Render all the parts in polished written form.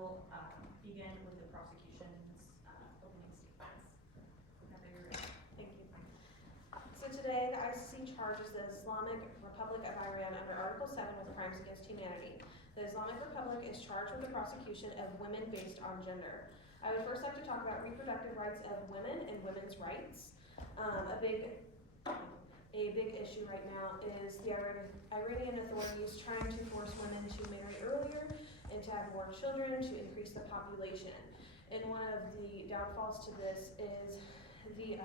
will begin with the prosecution's opening statements. Whenever you're ready. Thank you. So today, the ICC charges the Islamic Republic of Iran under Article 7 with crimes against humanity. The Islamic Republic is charged with the prosecution of women based on gender. I would first like to talk about reproductive rights of women and women's rights. A big issue right now is the Iranian authorities trying to force women to marry earlier and to have more children to increase the population. And one of the downfalls to this is the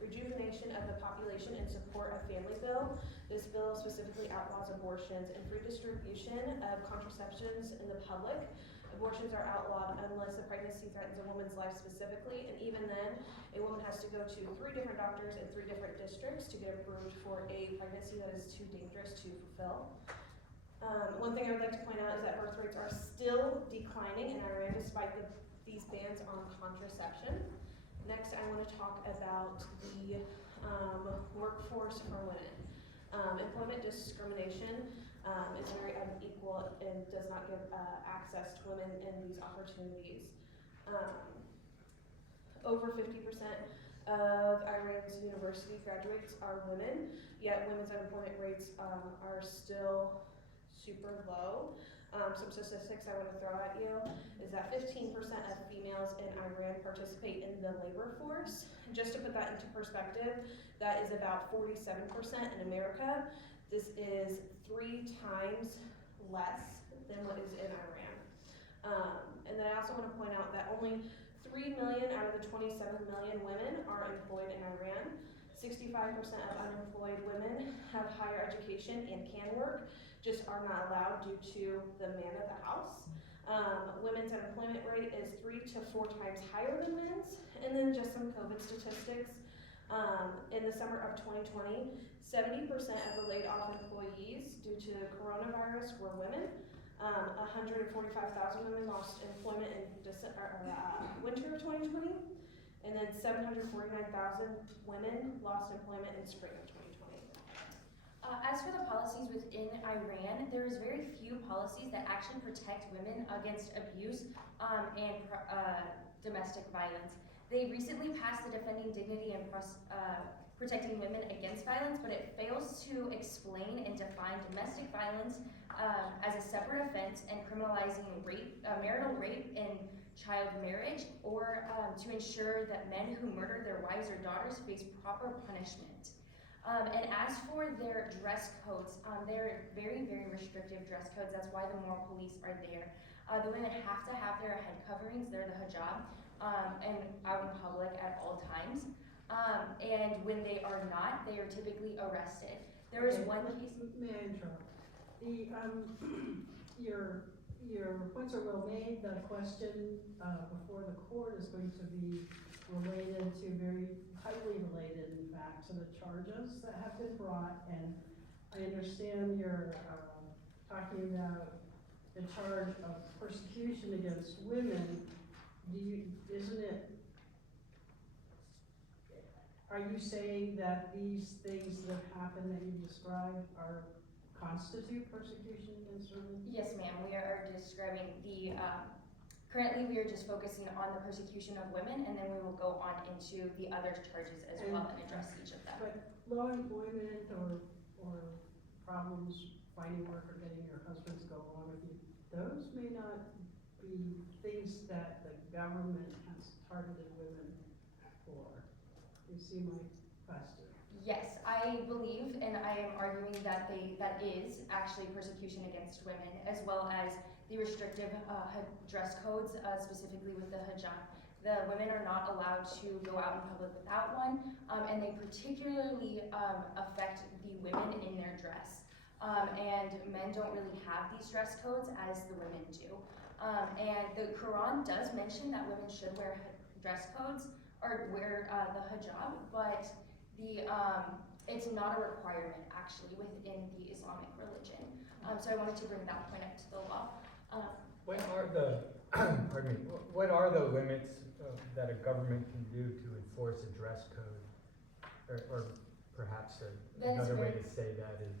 rejuvenation of the population in support of family bill. This bill specifically outlaws abortions and free distribution of contraceptions in the public. Abortions are outlawed unless the pregnancy threatens a woman's life specifically, and even then, a woman has to go to 3 different doctors in 3 different districts to get approved for a pregnancy that is too dangerous to fulfill. One thing I would like to point out is that birth rates are still declining in Iran despite these bans on contraception. Next, I want to talk about the workforce for women. Employment discrimination is very unequal and does not give access to women in these opportunities. Over 50% of Iran's university graduates are women, yet women's unemployment rates are still super low. Some statistics I want to throw at you is that 15% of females in Iran participate in the labor force. Just to put that into perspective, that is about 47% in America. This is 3 times less than what is in Iran. And then I also want to point out that only 3 million out of the 27 million women are employed in Iran. 65% of unemployed women have higher education and can work, just are not allowed due to the man of the house. Women's unemployment rate is 3 to 4 times higher than men's. And then just some COVID statistics. In the summer of 2020, 70% of the laid off employees due to coronavirus were women. 145,000 women lost employment in winter of 2020. And then 749,000 women lost employment in spring of 2020. As for the policies within Iran, there is very few policies that actually protect women against abuse and domestic violence. They recently passed the Defending Dignity and Protecting Women Against Violence, but it fails to explain and define domestic violence as a separate offense and criminalizing rape, marital rape and child marriage, or to ensure that men who murder their wives or daughters face proper punishment. And as for their dress codes, they're very, very restrictive dress codes. That's why the moral police are there. The women have to have their head coverings, they're the hijab, and out in public at all times. And when they are not, they are typically arrested. There is one case. May I interrupt? Your points are well made. The question before the court is going to be related to, very highly related, in fact, to the charges that have been brought. And I understand you're talking about the charge of persecution against women. Are you saying that these things that happen that you described constitute persecution against women? Yes, ma'am. We are describing the, currently we are just focusing on the persecution of women, and then we will go on into the other charges as well and address each of them. But low employment or problems finding work or getting your husband to go along with you, those may not be things that the government has targeted women for. You see my question? Yes, I believe, and I am arguing that that is actually persecution against women, as well as the restrictive dress codes, specifically with the hijab. The women are not allowed to go out in public without one, and they particularly affect the women in their dress. And men don't really have these dress codes as the women do. And the Quran does mention that women should wear dress codes or wear the hijab, but it's not a requirement actually within the Islamic religion. So I wanted to bring that point up to the law. What are the pardon me? What are the limits that a government can do to enforce a dress code, or perhaps another way to say that is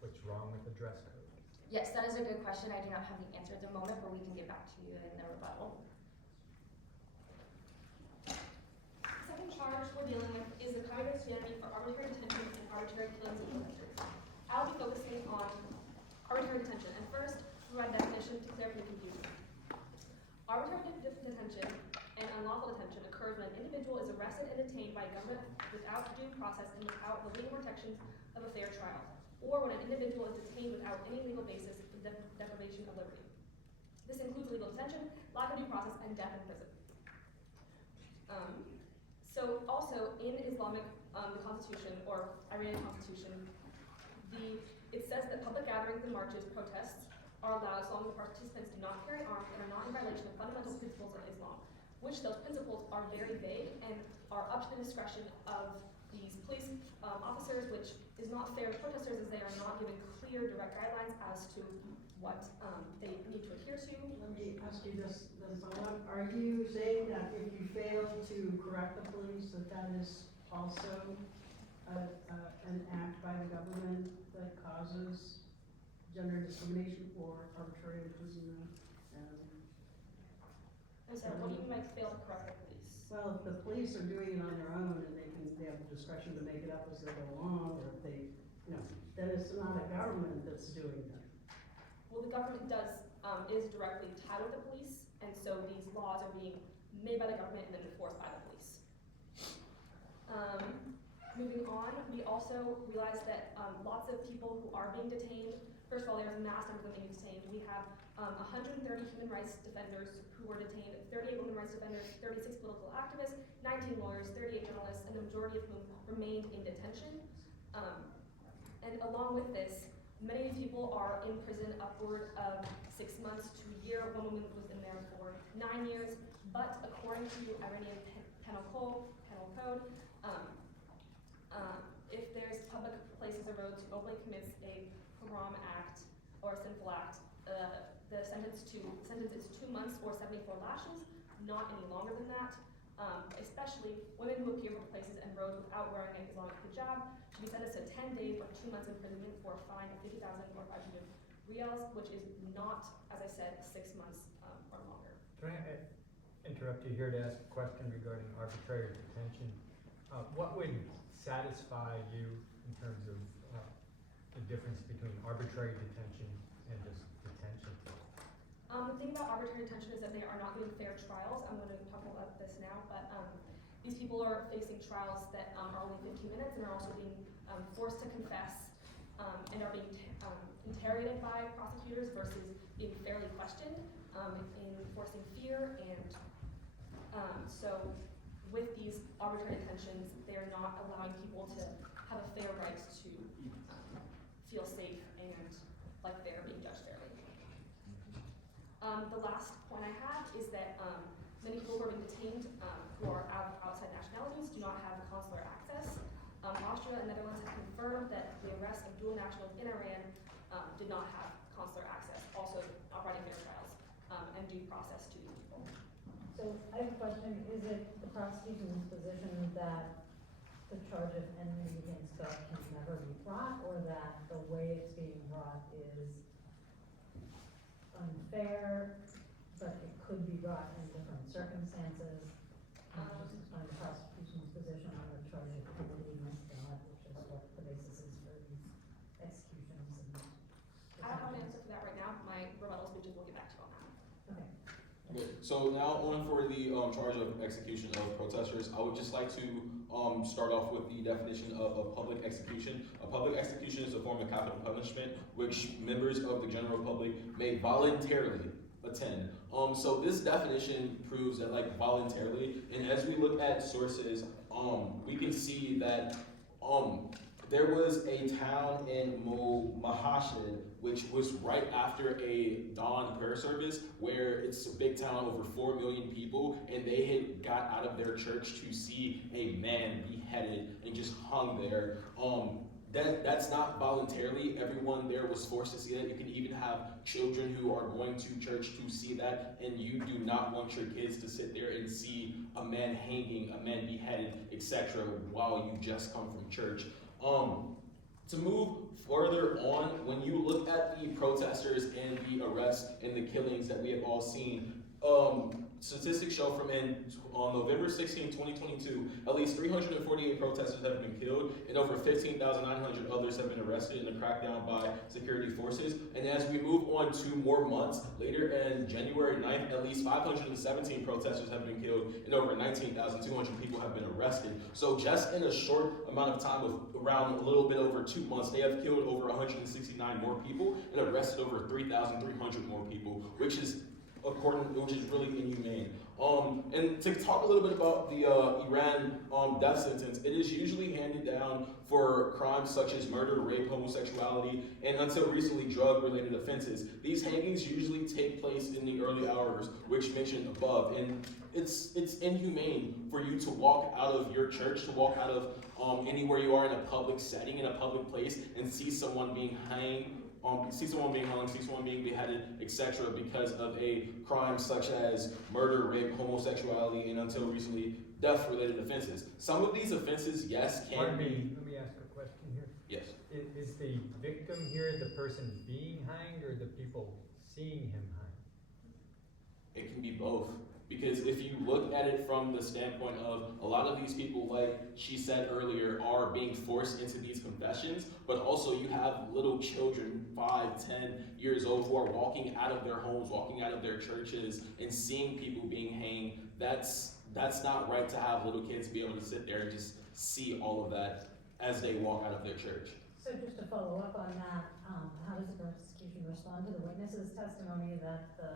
what's wrong with the dress code? Yes, that is a good question. I do not have the answer at the moment, but we can get back to you in the rebuttal. Second charge we're dealing with is the crime against humanity for arbitrary detention and arbitrary killings of protesters. I'll be focusing on arbitrary detention, and first, provide definition to clear up the confusion. Arbitrary detention and unlawful detention occurs when an individual is arrested and detained by government without due process and without the legal protections of a fair trial, or when an individual is detained without any legal basis for deprivation of liberty. This includes illegal detention, lack of due process, and death in prison. So also in Islamic, the Constitution, or Iranian Constitution, it says that public gatherings and marches, protests, are allowed as long as the participants do not carry arms and are not in violation of fundamental principles of Islam, which those principles are very vague and are up to the discretion of these police officers, which is not fair to protesters as they are not given clear, direct guidelines as to what they need to adhere to. Let me ask you this, then, Paula. Are you saying that if you fail to correct the police, that is also an act by the government that causes gender discrimination or arbitrary imprisonment? I'm sorry, what do you mean by fail to correct the police? Well, if the police are doing it on their own and they have the discretion to make it up as they go along, or if they, then it's not a government that's doing it. Well, the government is directly tied with the police, and so these laws are being made by the government and then enforced by the police. Moving on, we also realize that lots of people who are being detained, first of all, there's a mass number of them being detained. We have 130 human rights defenders who were detained, 38 women rights defenders, 36 political activists, 19 lawyers, 38 journalists, and the majority of whom remained in detention. And along with this, many of these people are in prison upward of 6 months to a year. One woman was in there for 9 years, but according to Iranian penal code, if there's public places or roads who openly commits a haram act or a sinful act, the sentence is 2 months or 74 lashes, not any longer than that. Especially women who appear for places and roads without wearing an Islamic hijab should be sentenced to 10 days or 2 months imprisonment for a fine of 50,000 or 500 riyals, which is not, as I said, 6 months or longer. Can I interrupt you here to ask a question regarding arbitrary detention? What would satisfy you in terms of the difference between arbitrary detention and just detention? The thing about arbitrary detention is that they are not getting fair trials. I'm going to talk about this now, but these people are facing trials that are only 15 minutes and are also being forced to confess and are being interrogated by prosecutors versus being fairly questioned, enforcing fear. And so with these arbitrary detentions, they are not allowing people to have a fair right to feel safe and like they're being judged fairly. The last point I have is that many people who are being detained who are outside nationalities do not have consular access. Austria and Netherlands have confirmed that the arrest of dual nationals in Iran did not have consular access, also not providing fair trials and due process to these people. So I have a question. Is it the prosecution's position that the charge of enmity against God can never be brought, or that the way it's being brought is unfair, but it could be brought in different circumstances? Just explain the prosecution's position on the charge of enmity against God, which is what the basis is for these executions. I don't have an answer for that right now. My rebuttal speeches will get back to you on that. Okay. Okay, so now on for the charge of execution of protesters, I would just like to start off with the definition of a public execution. A public execution is a form of capital punishment which members of the general public may voluntarily attend. So this definition proves that voluntarily, and as we look at sources, we can see that there was a town in Mahashid, which was right after a dawn prayer service, where it's a big town, over 4 million people, and they had got out of their church to see a man beheaded and just hung there. That's not voluntarily. Everyone there was forced to see that. You can even have children who are going to church to see that, and you do not want your kids to sit there and see a man hanging, a man beheaded, etc., while you just come from church. To move further on, when you look at the protesters and the arrests and the killings that we have all seen, statistics show on November 16, 2022, at least 348 protesters have been killed and over 15,900 others have been arrested in a crackdown by security forces. And as we move on 2 more months later, in January 9th, at least 517 protesters have been killed and over 19,200 people have been arrested. So just in a short amount of time, of around a little bit over 2 months, they have killed over 169 more people and arrested over 3,300 more people, which is really inhumane. And to talk a little bit about the Iran death sentence, it is usually handed down for crimes such as murder, rape, homosexuality, and until recently, drug-related offenses. These hangings usually take place in the early hours, which mentioned above, and it's inhumane for you to walk out of your church, to walk out of anywhere you are in a public setting, in a public place, and see someone being hanged, see someone being hung, see someone being beheaded, etc., because of a crime such as murder, rape, homosexuality, and until recently, death-related offenses. Some of these offenses, yes, can Pardon be. me, let me ask a question here. Yes. Is the victim here the person being hanged or the people seeing him hanged? It can be both. Because if you look at it from the standpoint of a lot of these people, like she said earlier, are being forced into these confessions, but also you have little children, 5, 10 years old, who are walking out of their homes, walking out of their churches, and seeing people being hanged. That's not right to have little kids be able to sit there and just see all of that as they walk out of their church. So just to follow up on that, how does the prosecution respond to the witness's testimony that the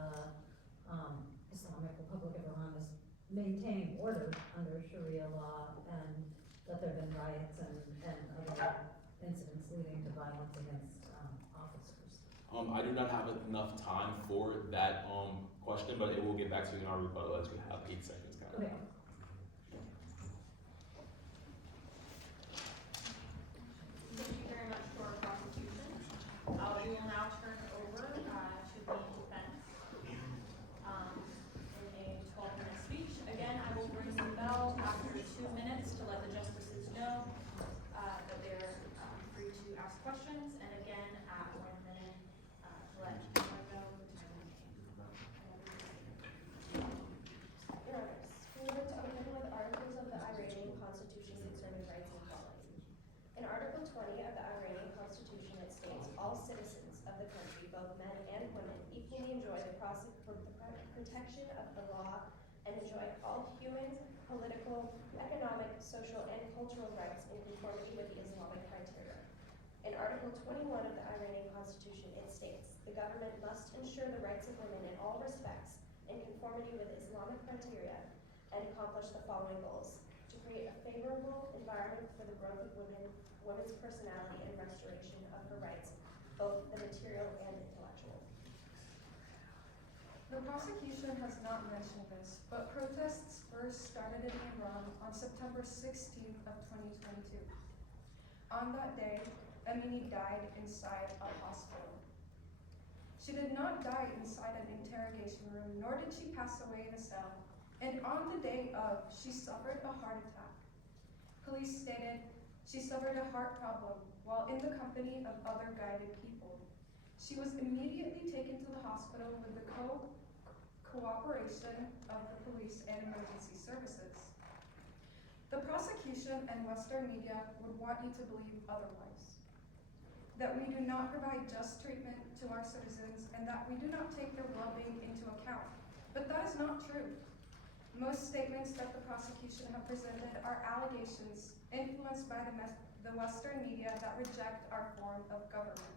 Islamic Republic of Iran is maintaining order under Sharia law and that there have been riots and other incidents leading to violence against officers? I do not have enough time for that question, but it will get back to you in our rebuttal as we have 8 seconds. Okay. Thank you very much for our prosecution. We will now turn over to the defense in a 12-minute speech. Again, I will ring the bell after 2 minutes to let the justices know that they're free to ask questions, and again at 1 minute to let everyone know the time. Your Honors, we would like to open with articles of the Iranian Constitution concerning rights and equality. In Article 20 of the Iranian Constitution, it states, all citizens of the country, both men and women, equally enjoy the protection of the law and enjoy all human, political, economic, social, and cultural rights in conformity with the Islamic criteria. In Article 21 of the Iranian Constitution, it states, the government must ensure the rights of women in all respects in conformity with Islamic criteria and accomplish the following goals: to create a favorable environment for the growth of women's personality and restoration of her rights, both the material and intellectual. The prosecution has not mentioned this, but protests first started in Iran on September 16th of 2022. On that day, Amini died inside a hospital. She did not die inside an interrogation room, nor did she pass away in a cell. And on the day of, she suffered a heart attack. Police stated she suffered a heart problem while in the company of other guided people. She was immediately taken to the hospital with the cooperation of the police and emergency services. The prosecution and Western media would want you to believe otherwise, that we do not provide just treatment to our citizens and that we do not take their well-being into account. But that is not true. Most statements that the prosecution have presented are allegations influenced by the Western media that reject our form of government.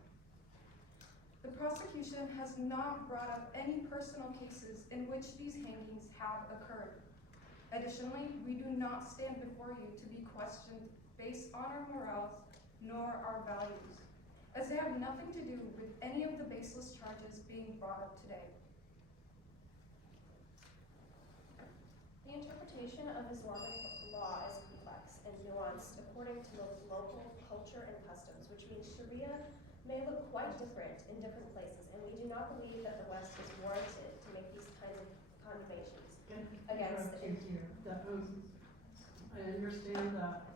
The prosecution has not brought up any personal cases in which these hangings have occurred. Additionally, we do not stand before you to be questioned based on our morals nor our values, as they have nothing to do with any of the baseless charges being brought up today. The interpretation of Islamic law is complex and nuanced according to local culture and customs, which means Sharia may look quite different in different places, and we do not believe that the West is warranted to make these kinds of condemnations against the I understand that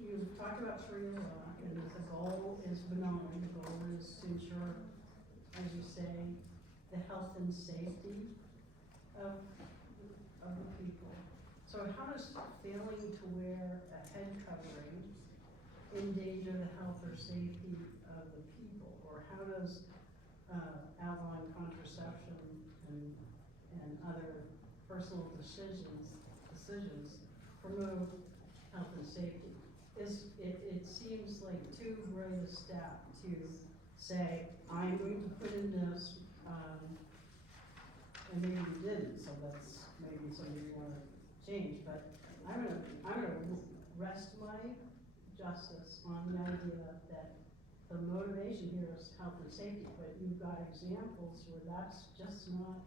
you you've talked about Sharia law, and the goal is benign, the goal is to ensure, as you say, the health and safety of the people. So how does failing to wear a head covering endanger the health or safety of the people? Or how does outlawing contraception and other personal decisions promote health and safety? It seems like too great a step to say, I'm going to put in this, and maybe you didn't, so that's maybe something you wanna change, but I'm gonna rest my justice on the idea that the motivation here is health and safety, but you've got examples where that's just not,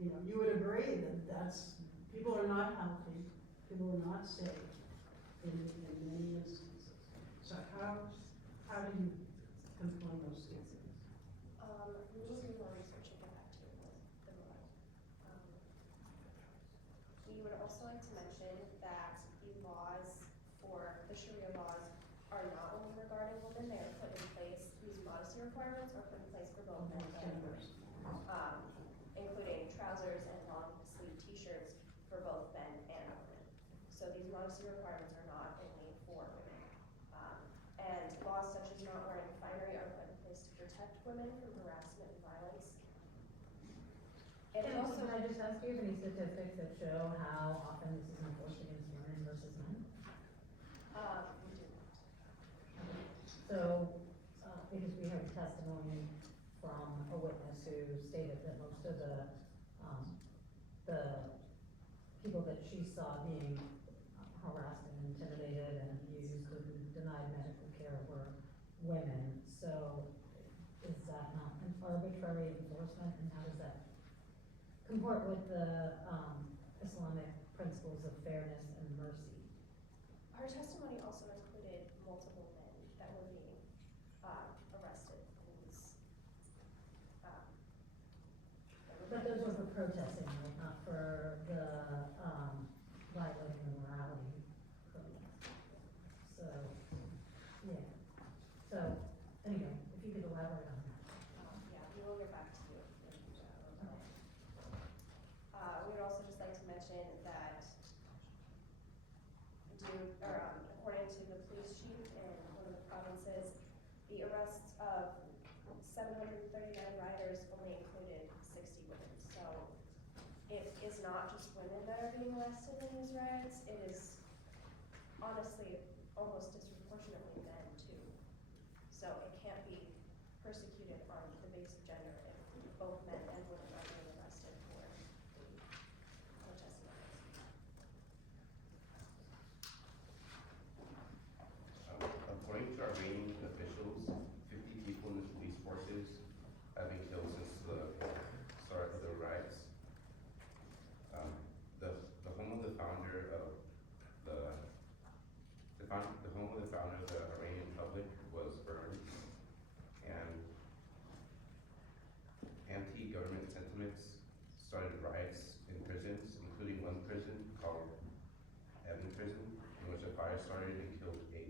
you would agree that people are not healthy, people are not safe in many instances. So how do you confront those two things? We will do more research and get back to you with the more. We would also like to mention that the laws for the Sharia laws are not only regarding women, they are put in place, these modesty requirements are put in place for both men and women. Including trousers and long sleeve t-shirts for both men and women. So these modesty requirements are not only for women. And laws such as not wearing finery are put in place to protect women from harassment and violence. And it also, Can I just ask you, any statistics that show how often this is enforced against women versus men? we do not. So, because we heard testimony from a witness who stated that most of the people that she saw being harassed and intimidated and abused and denied medical care were women. So, is that not an arbitrary enforcement, and how does that comport with the Islamic principles of fairness and mercy? Her testimony also included multiple men that were being arrested in these. But those were for protesting, right, not for the violating the morality code. So, yeah. So, anyway, if you could elaborate on that. Yeah, we will get back to you. We would also just like to mention that according to the police chief in one of the provinces, the arrests of 739 rioters only included 60 women. So it is not just women that are being arrested in these riots, it is honestly almost disproportionately men too. So it can't be persecuted on the basis of gender if both men and women are being arrested for protesting. According to Iranian officials, 50 people in the police forces have been killed since the start of the riots. The home of the founder of the home of the founder of the Iranian Republic was burned, and anti-government sentiments started riots in prisons, including one prison called Evan Prison, in which a fire started and killed 8.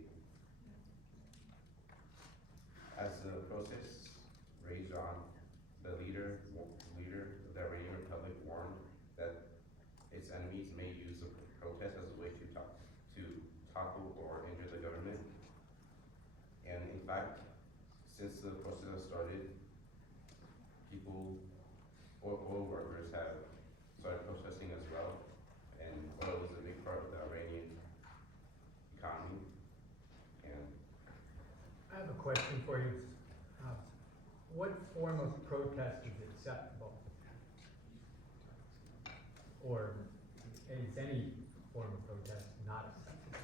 As the protests raged on, the leader of the Iranian Republic warned that its enemies may use the protest as a way to topple or injure the government. And in fact, since the protest started, oil workers have started protesting as well, and oil is a big part of the Iranian economy. And I have a question for you. What form of protest is acceptable? Or is any form of protest not acceptable?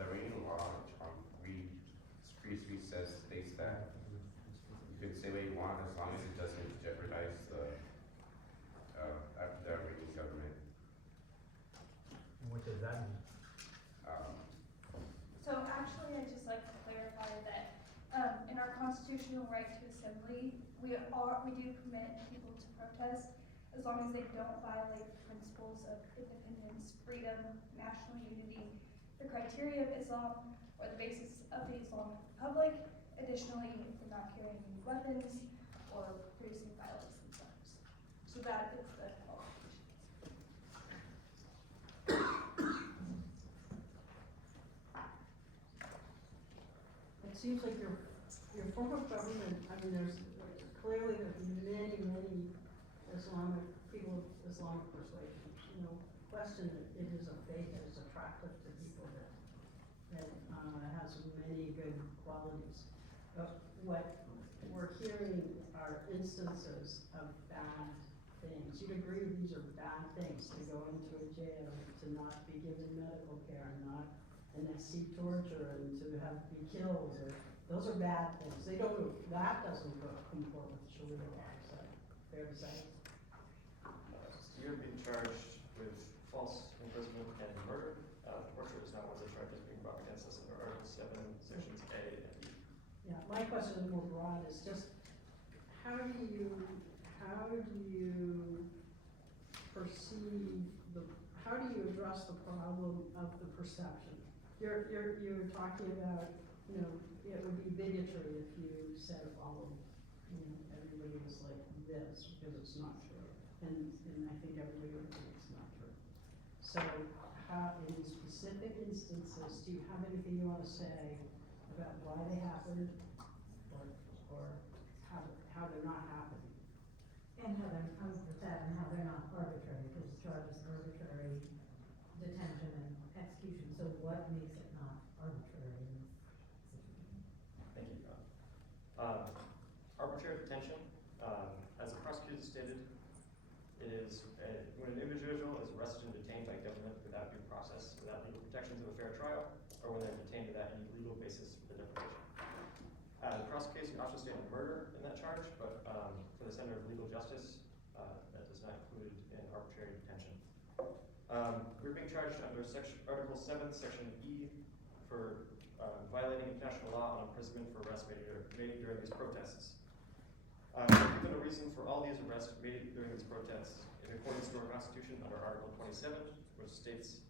the Iranian law, Street states that you can say what you want as long as it doesn't jeopardize the Iranian government. And what does that mean? So actually, I'd just like to clarify that in our constitutional right to assembly, we do permit people to protest as long as they don't violate the principles of independence, freedom, national unity, the criteria of Islam, or the basis of the Islamic Republic. Additionally, for not carrying weapons or producing violence themselves. So that is the qualifications. It seems like your form of government, I mean, there's clearly many Islamic, people of Islamic persuasion, question that it is a faith that is attractive to people that has many good qualities. But what we're hearing are instances of bad things. You'd agree these are bad things, to go into a jail, to not be given medical care, and then see torture, and to be killed, or, those are bad things. That doesn't comport with Sharia law, is that fair to say? You're being charged with false imprisonment and murder. Torture is not one of the charges being brought against us under Article 7, Sections A and E. Yeah, my question is more broad, is just, how do you perceive how do you address the problem of the perception? You're talking about, it would be bigotry if you said, everybody was like this, because it's not true. And I think everybody would agree it's not true. So how, in specific instances, do you have anything you want to say about why they happened, or how they're not happening? And how they're, and how they're not arbitrary, because the charge is arbitrary detention and execution, so what makes it not arbitrary in this situation? Thank you. Arbitrary detention, as the prosecutor stated, it is when an individual is arrested and detained by government without due process, without legal protections of a fair trial, or when they're detained without any legal basis for the deprivation. The prosecution also stated murder in that charge, but for the center of legal justice, that is not included in arbitrary detention. We're being charged under Article 7, Section E, for violating international law on imprisonment for arrests made during these protests. We've given a reason for all these arrests made during these protests in accordance to our Constitution under Article 27, which states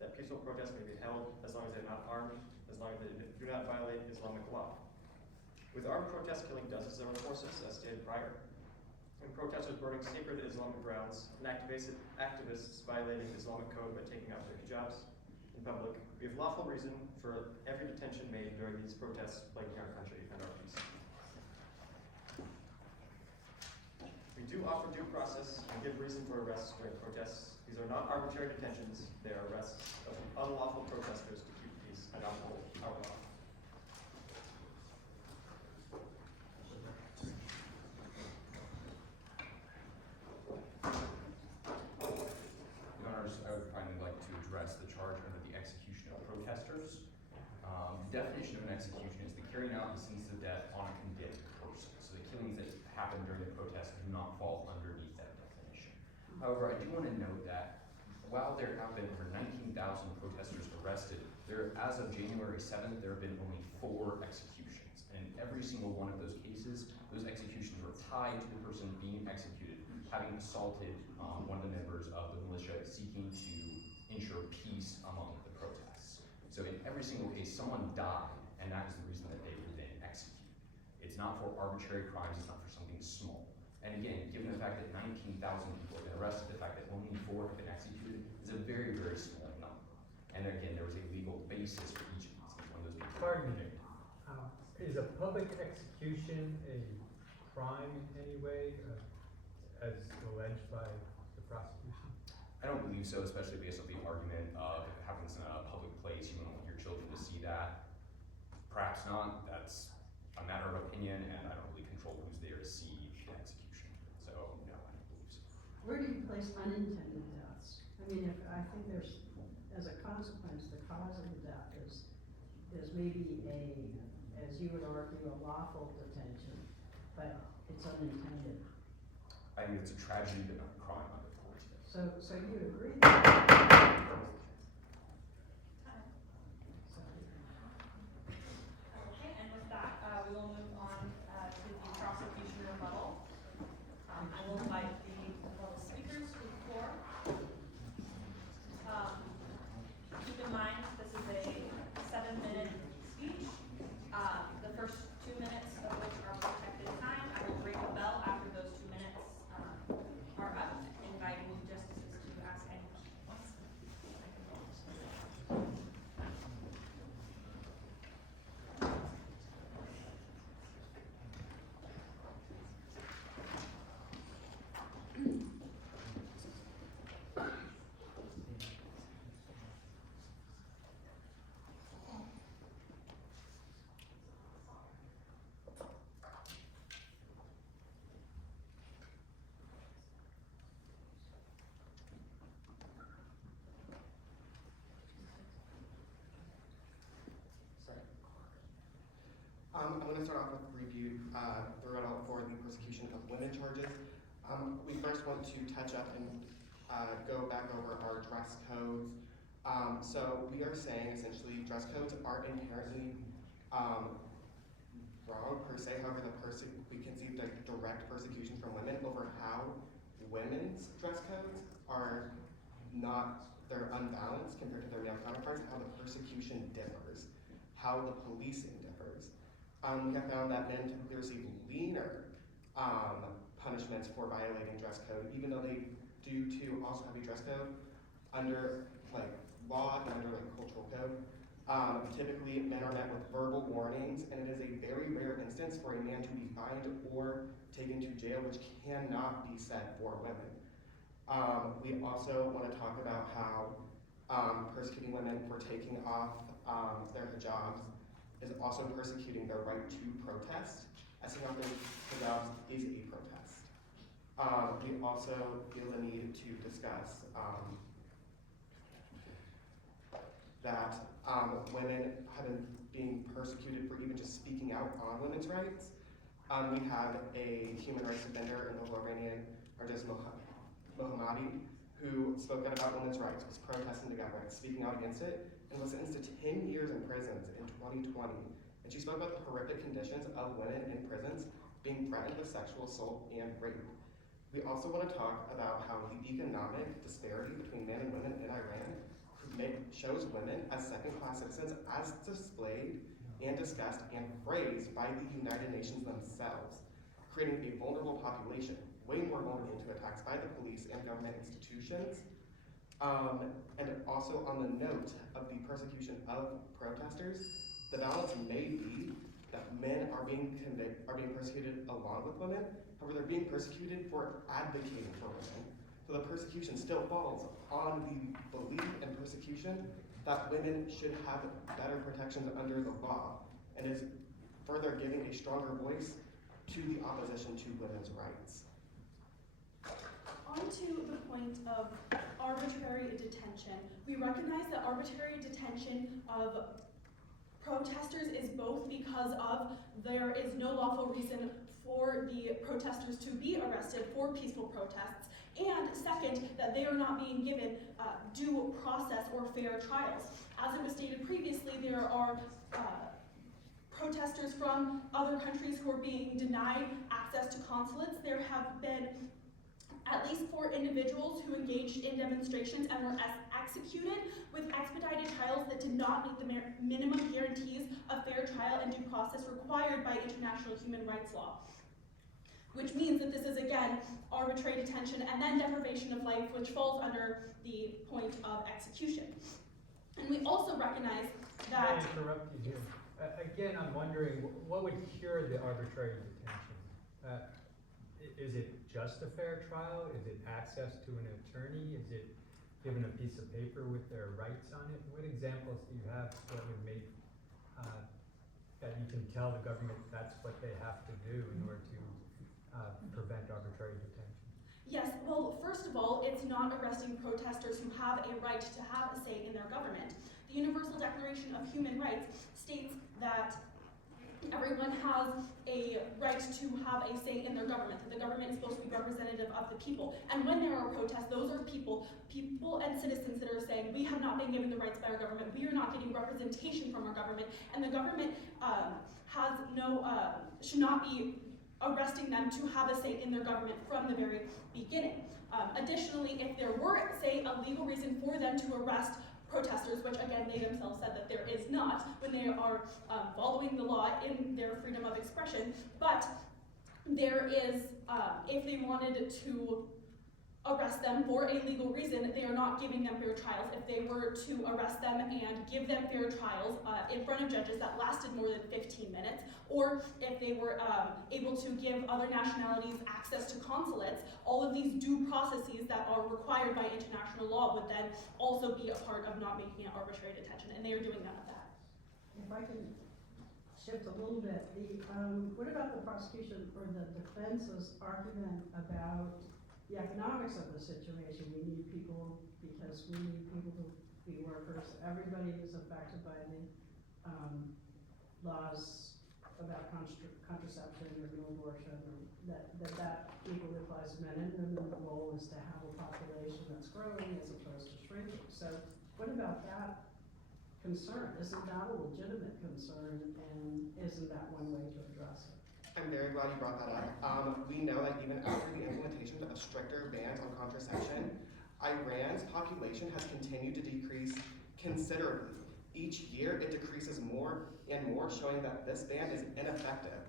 that peaceful protests may be held as long as they're not armed, as long as they do not violate Islamic law. With armed protests killing dozens of our forces, as stated prior, and protesters burning sacred Islamic grounds, and activists violating the Islamic code by taking off their hijabs in public, we have lawful reason for every detention made during these protests plaguing our country and our peace. We do offer due process and give reason for arrests during protests. These are not arbitrary detentions, they are arrests of unlawful protesters to keep peace and uphold our law. Your Honors, I would finally like to address the charge under the execution of protesters. The definition of an execution is the carrying out the sentence of death on a condemned person. So the killings that happen during the protest do not fall underneath that definition. However, I do want to note that while there have been over 19,000 protesters arrested, as of January 7th, there have been only 4 executions. And in every single one of those cases, those executions were tied to the person being executed, having assaulted one of the members of the militia seeking to ensure peace among the protests. So in every single case, someone died, and that is the reason that they were then executed. It's not for arbitrary crimes, it's not for something small. And again, given the fact that 19,000 people have been arrested, the fact that only 4 have been executed is a very, very small number. And again, there was a legal basis for each of these. One of those people. Pardon me, is a public execution a crime in any way, as alleged by the prosecution? I don't believe so, especially based on the argument of if it happens in a public place, you don't want your children to see that. Perhaps not, that's a matter of opinion, and I don't really control who's there to see the execution. So, no, I don't believe so. Where do you place unintended deaths? I mean, I think there's, as a consequence, the cause of the death is maybe as you would argue, a lawful detention, but it's unintended. I think it's a tragedy, but not a crime under the courts. So you would agree that? Okay, and with that, we will move on to the prosecution rebuttal. I will invite the rebuttal speakers to the floor. Keep in mind, this is a to start off with review, throughout for the persecution of women charges. We first want to touch up and go back over our dress codes. So we are saying essentially dress codes are inherently wrong per se. However, we can see the direct persecution from women over how women's dress codes are not, they're unbalanced compared to their male counterparts, and how the persecution differs, how the policing differs. We have found that men typically receive leaner punishments for violating dress code, even though they do to also have a dress code under like law and under like cultural code. Typically, men are met with verbal warnings, and it is a very rare instance for a man to be fined or taken to jail, which cannot be said for women. We also want to talk about how persecuting women for taking off their hijabs is also persecuting their right to protest, as taking off their hijabs is a protest. We also feel the need to discuss that women have been being persecuted for even just speaking out on women's rights. We have a human rights defender in the Bahrainian, Ardiz Mohammadi, who spoke out about women's rights, was protesting the government, speaking out against it, and was sentenced to 10 years in prisons in 2020. And she spoke about the horrific conditions of women in prisons being threatened with sexual assault and rape. We also want to talk about how the economic disparity between men and women in Iran shows women as second-class citizens as displayed and discussed and phrased by the United Nations themselves, creating a vulnerable population, way more vulnerable to attacks by the police and government institutions. And also on the note of the persecution of protesters, the balance may be that men are being persecuted along with women, however they're being persecuted for advocating for women. So the persecution still falls on the belief and persecution that women should have better protections under the law, and is further giving a stronger voice to the opposition to women's rights. On to the point of arbitrary detention. We recognize that arbitrary detention of protesters is both because of there is no lawful reason for the protesters to be arrested for peaceful protests, and second, that they are not being given due process or fair trials. As it was stated previously, there are protesters from other countries who are being denied access to consulates. There have been at least 4 individuals who engaged in demonstrations and were executed with expedited trials that did not meet the minimum guarantees of fair trial and due process required by international human rights law. Which means that this is, again, arbitrary detention and then deprivation of life, which falls under the point of execution. And we also recognize that— Can I interrupt you here? Again, I'm wondering, what would cure the arbitrary detention? Is it just a fair trial? Is it access to an attorney? Is it given a piece of paper with their rights on it? What examples do you have that would make, that you can tell the government that's what they have to do in order to prevent arbitrary detention? Yes, well, first of all, it's not arresting protesters who have a right to have a say in their government. The Universal Declaration of Human Rights states that everyone has a right to have a say in their government, that the government is supposed to be representative of the people. And when there are protests, those are people and citizens that are saying, we have not been given the rights by our government, we are not getting representation from our government, and the government has no, should not be arresting them to have a say in their government from the very beginning. Additionally, if there were, say, a legal reason for them to arrest protesters, which again they themselves said that there is not when they are following the law in their freedom of expression, but there is, if they wanted to arrest them for a legal reason, they are not giving them fair trials. If they were to arrest them and give them fair trials in front of judges that lasted more than 15 minutes, or if they were able to give other nationalities access to consulates, all of these due processes that are required by international law would then also be a part of not making it arbitrary detention, and they are doing none of that. If I can shift a little bit, what about the prosecution or the defense's argument about the economics of the situation? We need people because we need people to be workers. Everybody is affected by the laws about contraception or no abortion, that equally applies to men and women. The goal is to have a population that's growing as opposed to shrinking. So what about that concern? Isn't that a legitimate concern, and isn't that one way to address it? I'm very glad you brought that up. We know that even after the implementation of stricter bans on contraception, Iran's population has continued to decrease considerably. Each year it decreases more and more, showing that this ban is ineffective.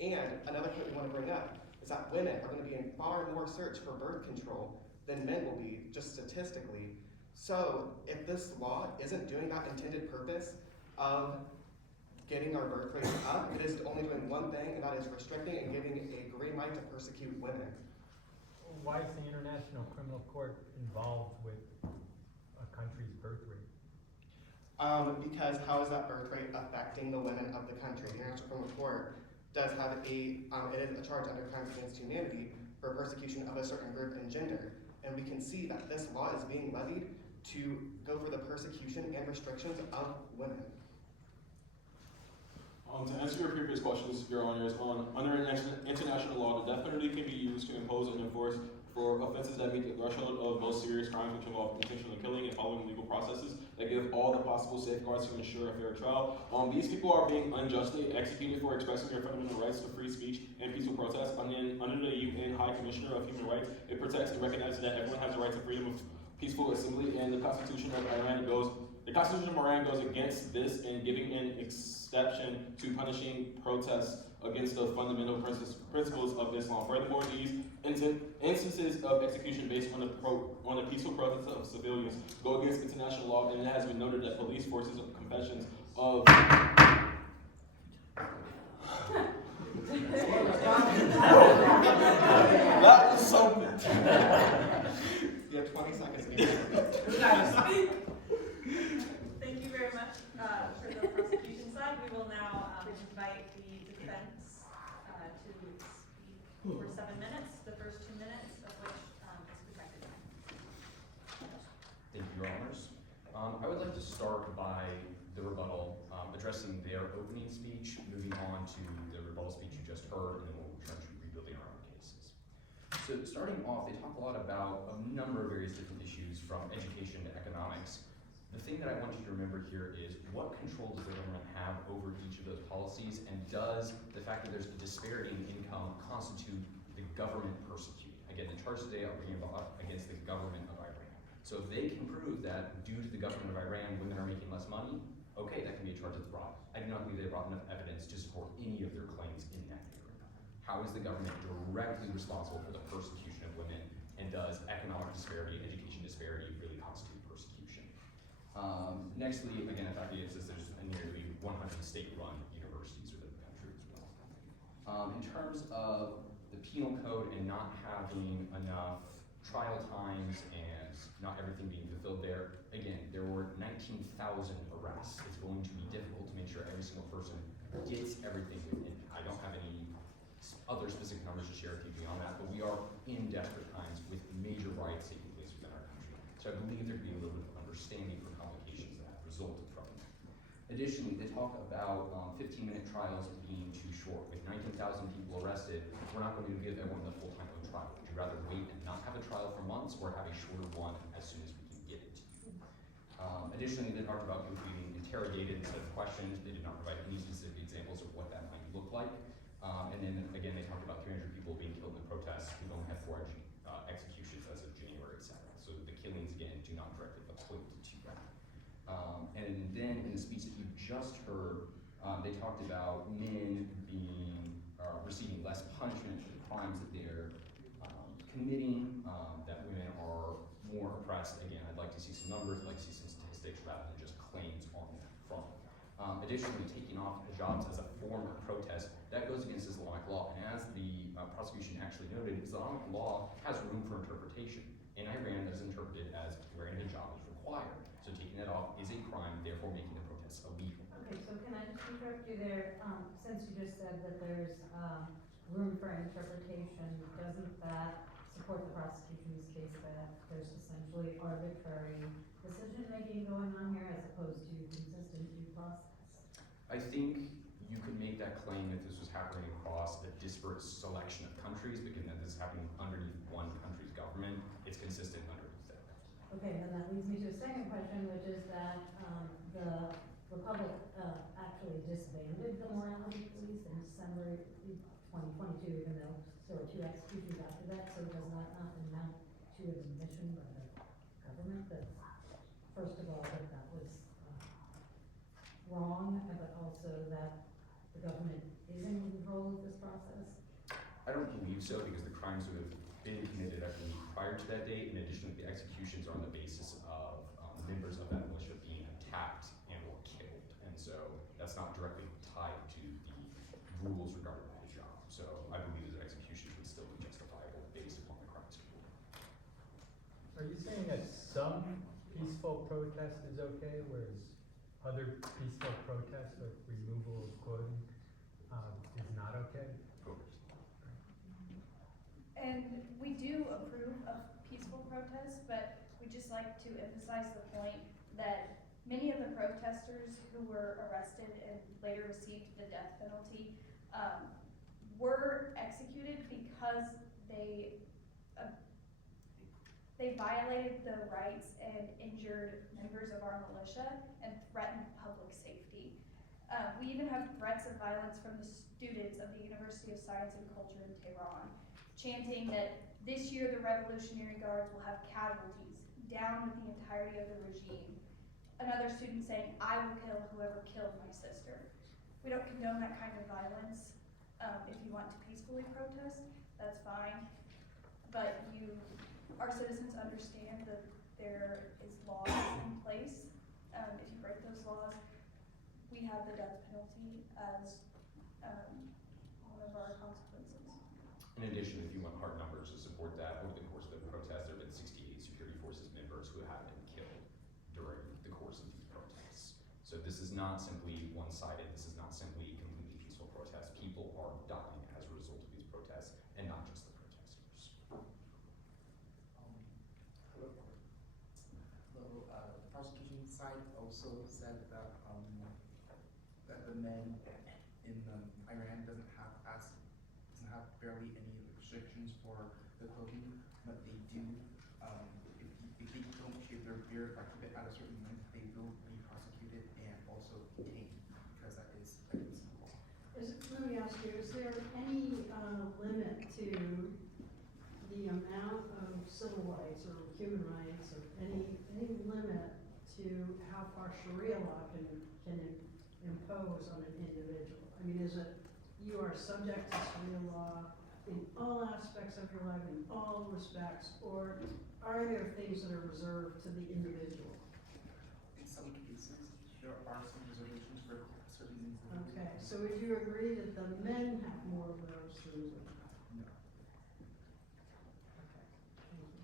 And another point we want to bring up is that women are going to be in far more search for birth control than men will be, just statistically. So if this law isn't doing that intended purpose of getting our birth rates up, it is only doing one thing, and that is restricting and giving a green light to persecute women. Why is the International Criminal Court involved with a country's birth rate? Because how is that birth rate affecting the women of the country? The International Criminal Court does have it is a charge under crimes against humanity for persecution of a certain group and gender. And we can see that this law is being levied to go for the persecution and restrictions of women. To answer your previous questions, Your Honors, under international law, the death penalty can be used to impose and enforce for offenses that meet the threshold of most serious crimes, which involve intentional killing and following legal processes that give all the possible safeguards to ensure a fair trial. These people are being unjustly executed for expressing their fundamental rights to free speech and peaceful protest. Under the UN High Commissioner of Human Rights, it protects and recognizes that everyone has the right to freedom of peaceful assembly, and the Constitution of Iran goes against this and giving an exception to punishing protests against the fundamental principles of Islam. Furthermore, these instances of execution based on the peaceful protest of civilians go against international law, and it has been noted that police forces of confessions of that was something. You have 20 seconds. Thank you very much for the prosecution side. We will now invite the defense to speak for 7 minutes, the first 2 minutes of which is protected time. Thank you, Your Honors. I would like to start by the rebuttal, addressing their opening speech, moving on to the rebuttal speech you just heard, and then we'll return to rebuilding our own cases. So starting off, they talk a lot about a number of various different issues, from education to economics. The thing that I want you to remember here is, what control does the government have over each of those policies, and does the fact that there's a disparity in income constitute the government persecuting? Again, the charge today are being brought against the government of Iran. So if they can prove that due to the government of Iran, women are making less money, okay, that can be a charge that's brought. I do not believe they brought enough evidence to support any of their claims in that area. How is the government directly responsible for the persecution of women, and does economic disparity, education disparity really constitute persecution? Nextly, again, the fact is there's nearly 100 state-run universities within the country as well. In terms of the penal code and not having enough trial times and not everything being fulfilled there, again, there were 19,000 arrests. It's going to be difficult to make sure every single person gets everything within. I don't have any other specific numbers to share with you beyond that, but we are in desperate times with major riots taking place within our country. So I believe there could be a little bit of understanding for complications that resulted from that. Additionally, they talk about 15-minute trials being too short. With 19,000 people arrested, we're not going to give everyone the full-time trial. Would you rather wait and not have a trial for months, or have a shorter one as soon as we can get it? Additionally, they talked about people being interrogated instead of questioned. They did not provide any specific examples of what that might look like. And then again, they talked about 300 people being killed in protests. We've only had 4 executions as of January 2nd. So the killings, again, do not directly equate to that. And then in the speech that you just heard, they talked about men being receiving less punishment for the crimes that they're committing, that women are more oppressed. Again, I'd like to see some numbers, I'd like to see some statistics rather than just claims on that front. Additionally, taking off hijabs as a form of protest, that goes against Islamic law. And as the prosecution actually noted, Islamic law has room for interpretation. In Iran, that is interpreted as wearing a hijab is required. So taking that off is a crime, therefore making the protests illegal. Okay, so can I just interrupt you there? Since you just said that there's room for interpretation, doesn't that support the prosecution's case that there's essentially arbitrary decision-making going on here as opposed to consistent due process? I think you could make that claim if this was happening across a disparate selection of countries, but given that this is happening underneath one country's government, it's consistent underneath that. Okay, then that leads me to a second question, which is that, the Republic, actually disbanded the morality police in December 2022, even though there were 2 executions after that, so does that not amount to an admission by the government that, first of all, that was, wrong, but also that the government is in control of this process? I don't believe so, because the crimes would have been committed, I believe, prior to that date. In addition, the executions are on the basis of members of that militia being attacked and or killed. And so that's not directly tied to the rules regarding the job. So I believe those executions would still be justifiable based upon the crimes committed. Are you saying that some peaceful protest is okay, whereas other peaceful protests, like removal of clothing, is not okay? And we do approve of peaceful protests, but we just like to emphasize the point that many of the protesters who were arrested and later received the death penalty were executed because they violated the rights and injured members of our militia and threatened public safety. We even have threats of violence from the students of the University of Science and Culture in Tehran, chanting that this year the Revolutionary Guards will have casualties, down with the entirety of the regime. Another student saying, I will kill whoever killed my sister. We don't condone that kind of violence. If you want to peacefully protest, that's fine. But our citizens understand that there is laws in place. If you break those laws, we have the death penalty as one of our consequences. In addition, if you want hard numbers to support that, over the course of the protest, there have been 68 security forces members who have been killed during the course of these protests. So this is not simply one-sided, this is not simply completely peaceful protest. People are dying as a result of these protests, and not just the protesters. Hello. The prosecution side also said that the men in Iran doesn't have barely any restrictions for the clothing, but they do. If they don't shave their beard or keep it at a certain length, they will be prosecuted and also detained because that is illegal. Let me ask you, is there any limit to the amount of civil rights or human rights or any limit to how far Sharia law can impose on an individual? I mean, is it you are subject to Sharia law in all aspects of your life, in all respects, or are there things that are reserved to the individual? In some cases, there are some reservations for certain individuals. Okay, so would you agree that the men have more of those than the women? No. Okay, thank you.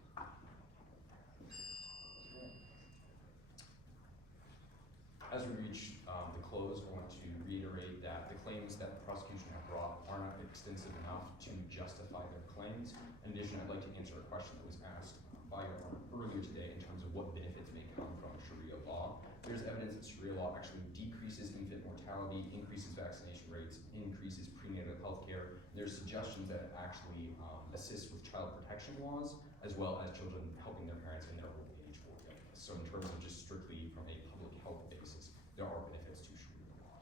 As we reach the close, I want to reiterate that the claims that the prosecution have brought are not extensive enough to justify their claims. In addition, I'd like to answer a question that was asked by your Honor earlier today in terms of what benefits may come from Sharia law. There's evidence that Sharia law actually decreases infant mortality, increases vaccination rates, increases prenatal health care. There's suggestions that it actually assists with child protection laws, as well as children helping their parents in their old age or illness. So in terms of just strictly from a public health basis, there are benefits to Sharia law.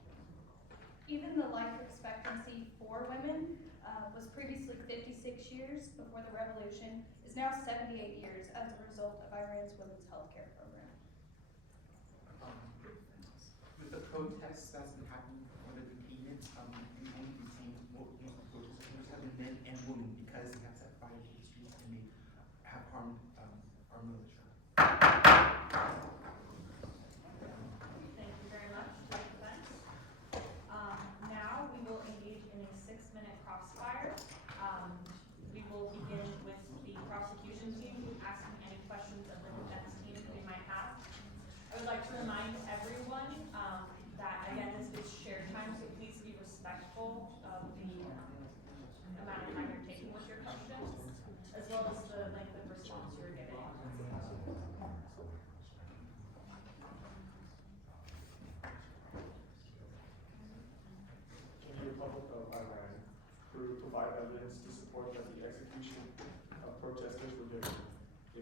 Even the life expectancy for women was previously 56 years before the revolution, is now 78 years as a result of Iran's women's health care program. With the protests that's been happening for the detainment, we only detain most of the protesters have been men and women because they have set fire to the streets and they have harmed our militia. Thank you very much to the defense. Now we will engage in a 6-minute crossfire. We will begin with the prosecution team asking any questions of the defense team that they might have. I would like to remind everyone that, again, this is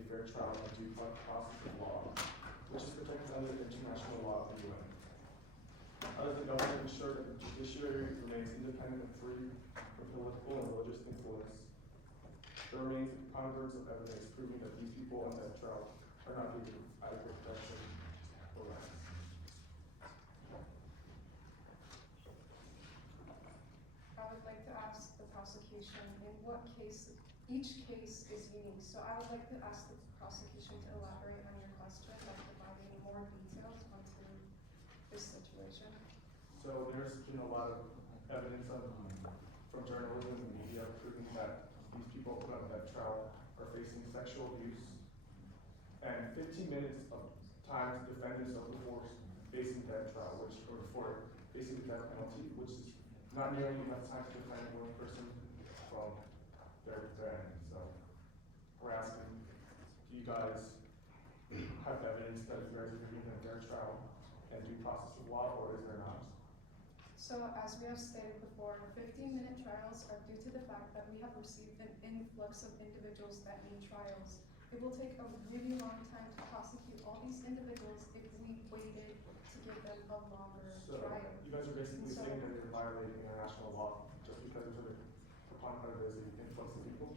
fair trial and due process of law, which is protected under international law and UN. How does the government ensure that the judiciary remains independent and free from political and religious influence? There remains a preponderance of evidence proving that these people on that trial are not given adequate protection or rights. I would like to ask the prosecution in what case, each case is unique, so I would like to ask the prosecution to elaborate on your question by providing more details onto this situation. So there's been a lot of evidence from journalism and media proving that these people put on death trial are facing sexual abuse and 15 minutes of time to defend themselves before facing death trial, or before facing the death penalty, which is not nearly enough time to defend one person from their end. So we're asking, do you guys have evidence that you guys are giving a fair trial and due process of law, or is there not? So as we have stated before, 15-minute trials are due to the fact that we have received an influx of individuals that need trials. It will take a really long time to prosecute all these individuals if we waited to give them a longer trial. You guys are basically So- saying that you're violating international law just because there's an influx of people?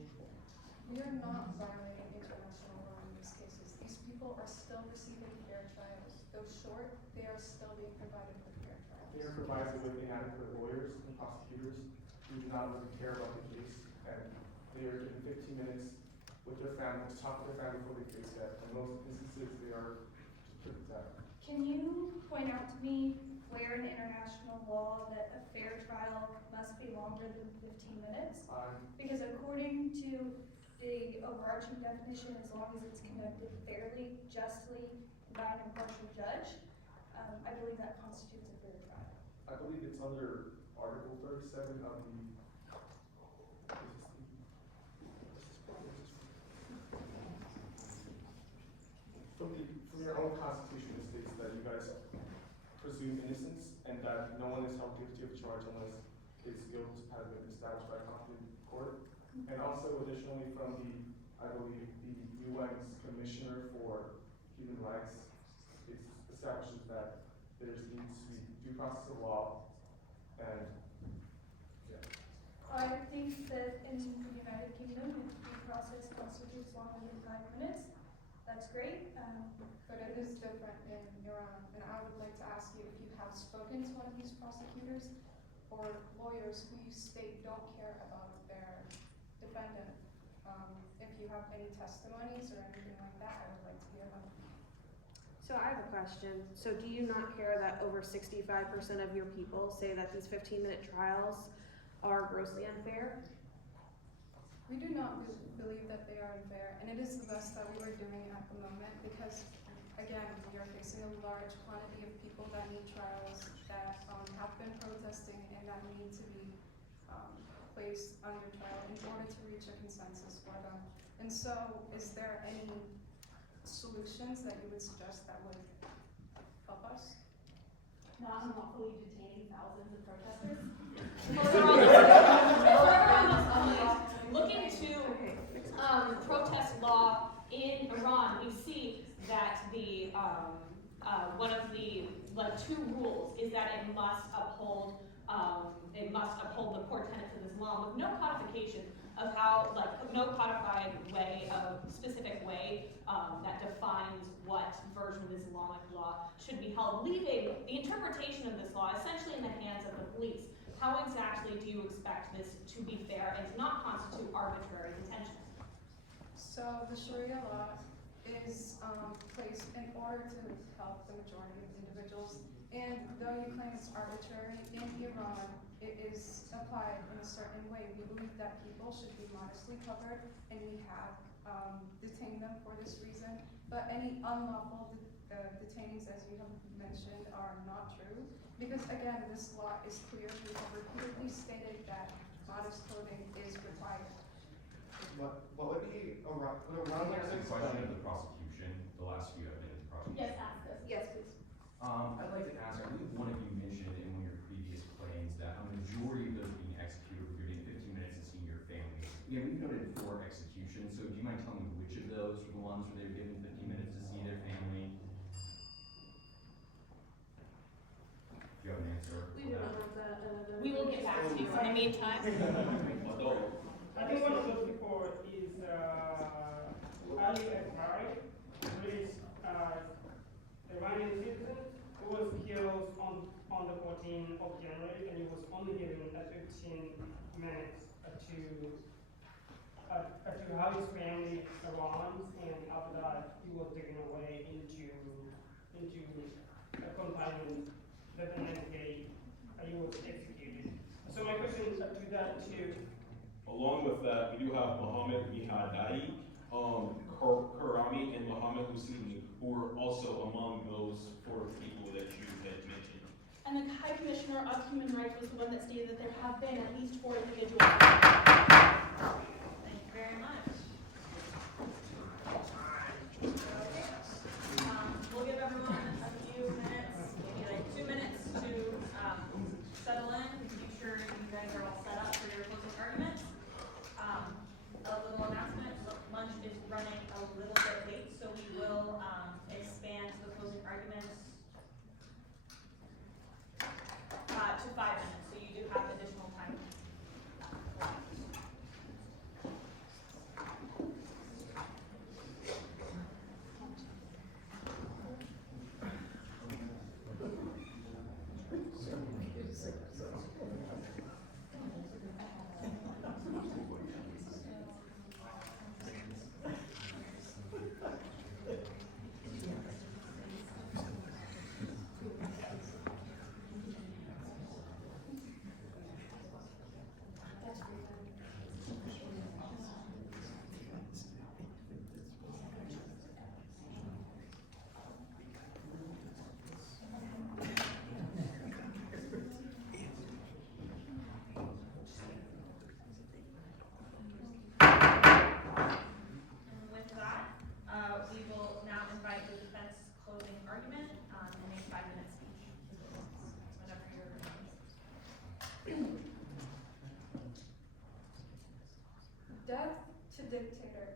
We are not violating international law in these cases. These people are still receiving fair trials. Though short, they are still being provided with fair trials. They are provided with inadequate lawyers and prosecutors who do not really care about the case, and they are given 15 minutes with their family to talk to their family before they face death. In most instances, they are just put to death. Can you point out to me where in international law that a fair trial must be longer than 15 minutes? Because according to the overarching definition, as long as it's conducted fairly, justly, by an impartial judge, I believe that constitutes a fair trial. I believe it's under Article 37 of the from your own constitution, it states that you guys presume innocence and that no one is held guilty of a charge unless its guilt has been established by a competent court. And also additionally from the, I believe, the UN's Commissioner for Human Rights, it establishes that there needs to be due process of law and, yeah. I think that in the United Kingdom, if due process constitutes longer than 5 minutes, that's great. But it is different in Iran, and I would like to ask you if you have spoken to one of these prosecutors or lawyers who you state don't care about their defendant. If you have any testimonies or anything like that, I would like to hear them. So I have a question. So do you not care that over 65% of your people say that these 15-minute trials are grossly unfair? We do not believe that they are unfair, and it is the best that we are doing at the moment because, again, we are facing a large quantity of people that need trials, that have been protesting, and that need to be placed under trial in order to reach a consensus for them. And so, is there any solutions that you would suggest that would help us? Not unlawfully detaining thousands of protesters. Looking to protest law in Iran, we see that the one of the two rules is that it must uphold the core tenets of Islam with no codification of how, no codified way of specific way that defines what version of Islamic law should be held, leaving the interpretation of this law essentially in the hands of the police. How exactly do you expect this to be fair and to not constitute arbitrary detention? So the Sharia law is placed in order to help the majority of individuals, and though you claim it's arbitrary, in Iran it is applied in a certain way. We believe that people should be modestly covered, and we have detained them for this reason, but any unlawful detainings, as you have mentioned, are not true, because again, this law is clear. We have repeatedly stated that modest clothing is required. What would be around That's a question of the prosecution, the last few evidence prosecution. Yes, ask this. Yes, please. I'd like to ask, I believe one of you mentioned in one of your previous claims that a majority of those being executed were given 15 minutes to see your family. Again, we've noted 4 executions, so do you mind telling me which of those were the months where they were given 15 minutes to see their family. Do you have an answer? We do not have that. We will get back to you. In the meantime, I think one of those people is Ali Akbari, who is Iranian citizen who was killed on the 14th of January, and he was only given 15 minutes to have his family around, and after that he was taken away into a confinement. That the next day he was executed. So my question to that too. Along with that, we do have Mohammed Mihadai, Karami, and Mohammed Husseini, who were also among those 4 people that you had mentioned. and the High Commissioner of Human Rights was the one that stated that there have been at least 4 individuals. Thank you very much. Okay. We'll give everyone a few minutes, maybe like 2 minutes to settle in, make sure you guys are all set up for your closing arguments. A little announcement, lunch is running a little bit late, so we will expand the closing arguments to 5 minutes, so you do have additional time. And with that, we will now invite the defense closing argument and a 5-minute speech. Whenever you're ready. Death to dictator.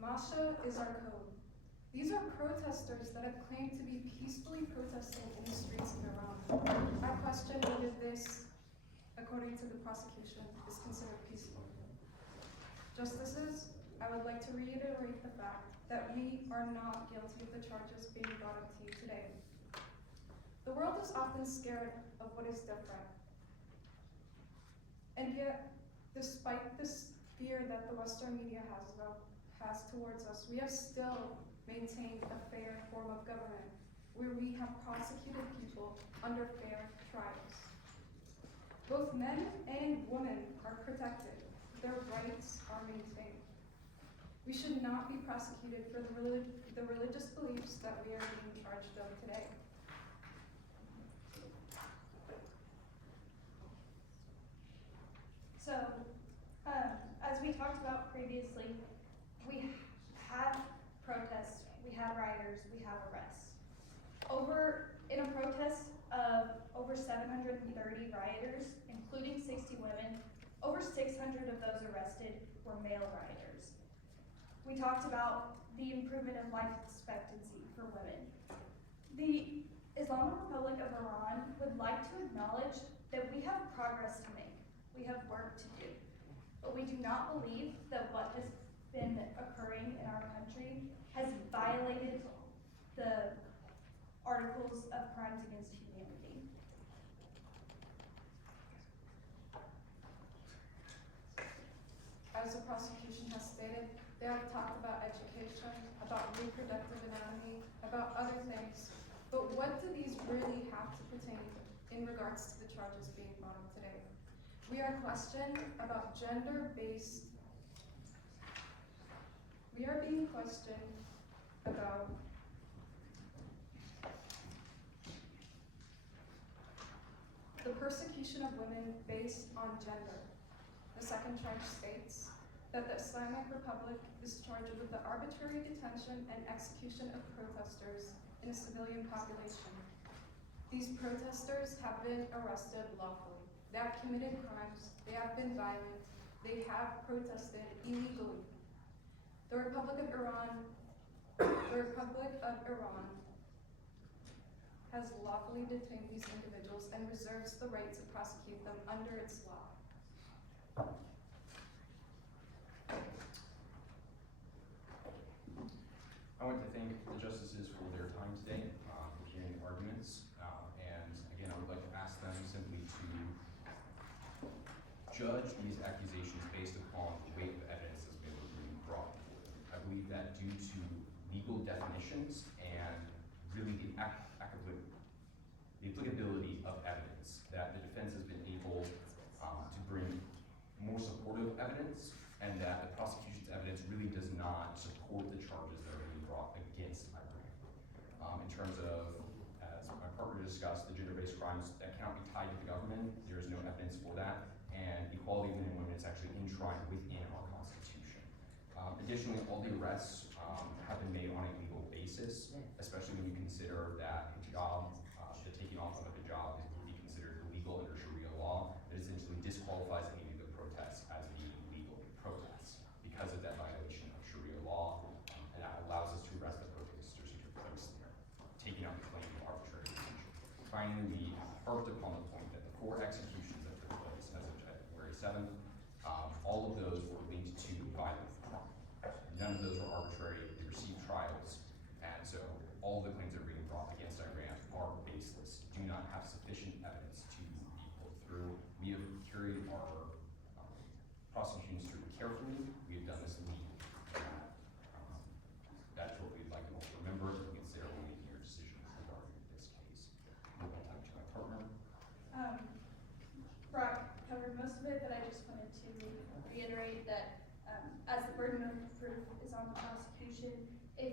Masha is our code. These are protesters that have claimed to be peacefully protesting in the streets of Iran. I question whether this, according to the prosecution, is considered peaceful. Justices, I would like to reiterate the fact that we are not guilty of the charges being brought up to you today. The world is often scared of what is different. And yet, despite this fear that the Western media has towards us, we have still maintained a fair form of government where we have prosecuted people under fair trials. Both men and women are protected. Their rights are maintained. We should not be prosecuted for the religious beliefs that we are being charged of today. So, as we talked about previously, we have protests, we have rioters, we have arrests. In a protest of over 730 rioters, including 60 women, over 600 of those arrested were male rioters. We talked about the improvement of life expectancy for women. The Islamic Republic of Iran would like to acknowledge that we have progress to make. We have work to do. But we do not believe that what has been occurring in our country has violated the Articles of Crimes Against Humanity. As the prosecution has stated, they have talked about education, about reproductive anatomy, about other things. But what do these really have to pertain in regards to the charges being brought up today? We are questioned about gender-based. We are being questioned about the persecution of women based on gender. The second charge states that the Islamic Republic is charged with the arbitrary detention and execution of protesters in a civilian population. These protesters have been arrested lawfully. They have committed crimes, they have been violent, they have protested illegally. The Republic of Iran the Republic of Iran has lawfully detained these individuals and reserves the right to prosecute them under its law. I want to thank the justices for their time today, for hearing the arguments, and again, I would like to ask them simply to judge these accusations based upon the weight of evidence that's been brought before them. I believe that due to legal definitions and really the applicability of evidence, that the defense has been able to bring more supportive evidence, and that the prosecution's evidence really does not support the charges that are being brought against Iran. In terms of, as my partner discussed, the gender-based crimes that cannot be tied to the government, there is no evidence for that, and equality of men and women is actually enshrined within our Constitution. Additionally, all the arrests have been made on a legal basis, especially when you consider that a job, the taking off of a job would be considered illegal under Sharia law. It essentially disqualifies any of the protests as being legal protests because of that violation of Sharia law, and that allows us to arrest the protesters who took place there, taking out the claim of arbitrary detention. Finally, we harped upon the point that the 4 executions that took place as of January 7th, all of those were linked to violent crime. None of those were arbitrary. They received trials, and so all of the claims that are being brought against Iran are baseless, do not have sufficient evidence to be pulled through. We have carried our prosecutions through carefully. We have done this legally. That's what we'd like you all to remember and consider when making your decision regarding this case. I'll talk to my partner. Brock covered most of it, but I just wanted to reiterate that as the burden of proof is on the prosecution, if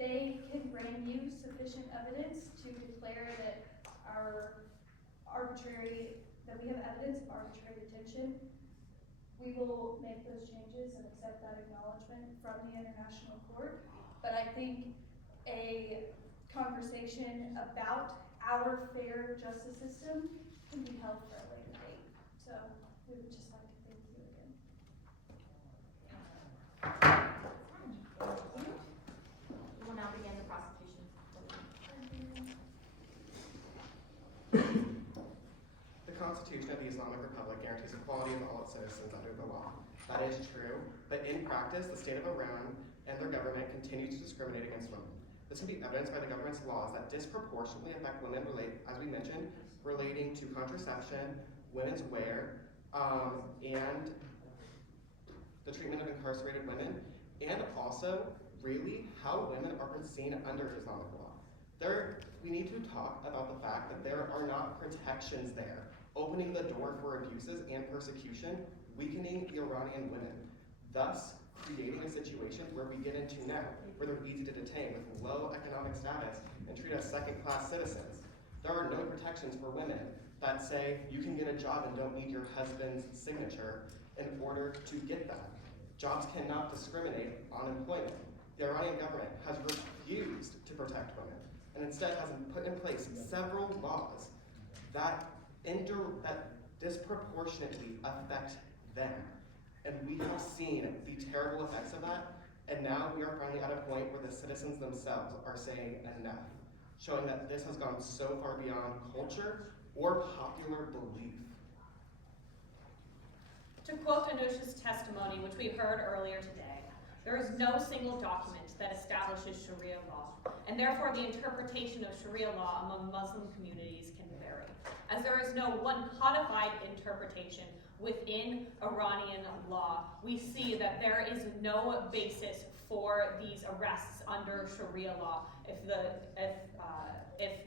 they can bring you sufficient evidence to declare that that we have evidence of arbitrary detention, we will make those changes and accept that acknowledgement from the International Court. But I think a conversation about our fair justice system can be held for a later date. So we would just like to thank you again. We will now begin the prosecution. The Constitution of the Islamic Republic guarantees equality of all its citizens under the law. That is true, but in practice, the state of Iran and their government continues to discriminate against women. This can be evidenced by the government's laws that disproportionately affect women, as we mentioned, relating to contraception, women's wear, and the treatment of incarcerated women, and also, really, how women are seen under Islamic law. We need to talk about the fact that there are not protections there, opening the door for abuses and persecution, weakening the Iranian women, thus creating a situation where we get into now, where they're easy to detain with low economic status and treat as second-class citizens. There are no protections for women that say you can get a job and don't need your husband's signature in order to get that. Jobs cannot discriminate on employment. The Iranian government has refused to protect women and instead has put in place several laws that disproportionately affect them. And we have seen the terrible effects of that, and now we are finally at a point where the citizens themselves are saying enough, showing that this has gone so far beyond culture or popular belief. To quote Anusha's testimony, which we heard earlier today, there is no single document that establishes Sharia law, and therefore the interpretation of Sharia law among Muslim communities can vary. As there is no one codified interpretation within Iranian law, we see that there is no basis for these arrests under Sharia law. If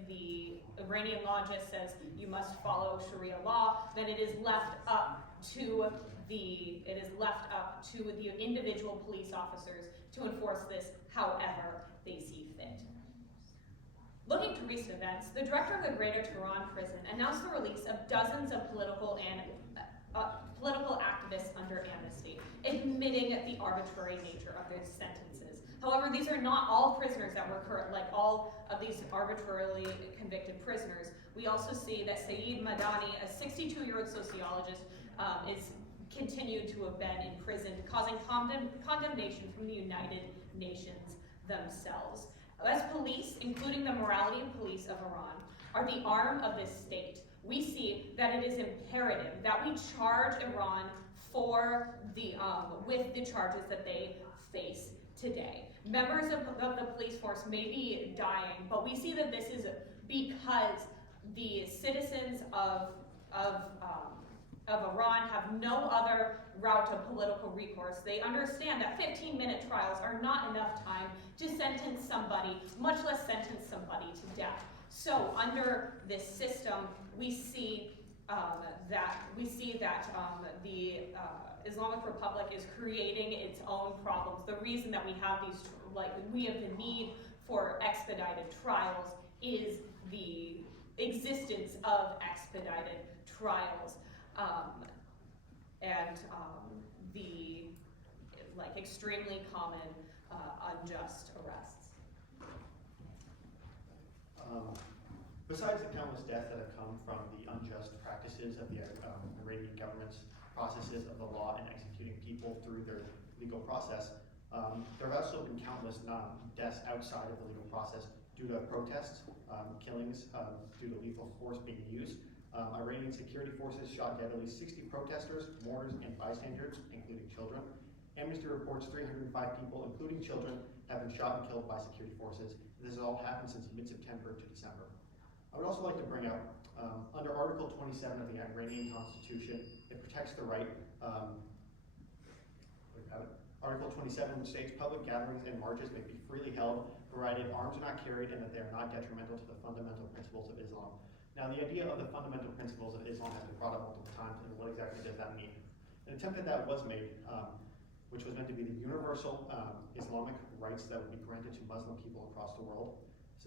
the Iranian law just says you must follow Sharia law, then it is left up to the individual police officers to enforce this however they see fit. Looking to recent events, the director of the Greater Tehran prison announced the release of dozens of political activists under amnesty, admitting the arbitrary nature of their sentences. However, these are not all prisoners that were like all of these arbitrarily convicted prisoners. We also see that Saeed Madani, a 62-year-old sociologist, is continued to have been imprisoned, causing condemnation from the United Nations themselves. As police, including the morality police of Iran, are the arm of this state, we see that it is imperative that we charge Iran for with the charges that they face today. Members of the police force may be dying, but we see that this is because the citizens of Iran have no other route of political recourse. They understand that 15-minute trials are not enough time to sentence somebody, much less sentence somebody to death. So under this system, we see that the Islamic Republic is creating its own problems. The reason that we have the need for expedited trials is the existence of expedited trials and the extremely common unjust arrests. Besides the countless deaths that have come from the unjust practices of the Iranian government's processes of the law and executing people through their legal process, there have also been countless deaths outside of the legal process due to protests, killings due to lethal force being used. Iranian security forces shot dead at least 60 protesters, mourners, and bystanders, including children. Amnesty reports 305 people, including children, have been shot and killed by security forces. This has all happened since mid-September to December. I would also like to bring up, under Article 27 of the Iranian Constitution, it protects the right, Article 27 states public gatherings and marches may be freely held, provided arms are not carried and that they are not detrimental to the fundamental principles of Islam. Now, the idea of the fundamental principles of Islam has been brought up multiple times, and what exactly does that mean? An attempt at that was made, which was meant to be the universal Islamic rights that would be granted to Muslim people across the world,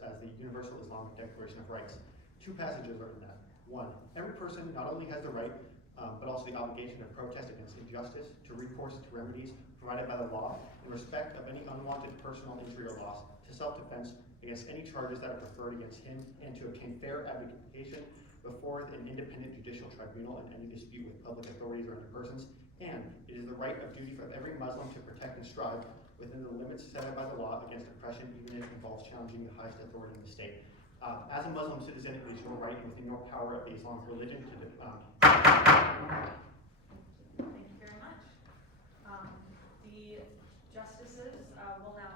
as the Universal Islamic Declaration of Rights. Two passages are in that. One, every person not only has the right, but also the obligation to protest against injustice, to recourse to remedies provided by the law, in respect of any unwanted personal injury or loss, to self-defense against any charges that are preferred against him, and to obtain fair adjudication before an independent judicial tribunal in any dispute with public authorities or other persons. And it is the right of duty for every Muslim to protect and strive within the limits set out by the law against oppression, even if it involves challenging the highest authority in the state. As a Muslim citizen, it is your right and within your power of the Islamic religion to Thank you very much. The justices will now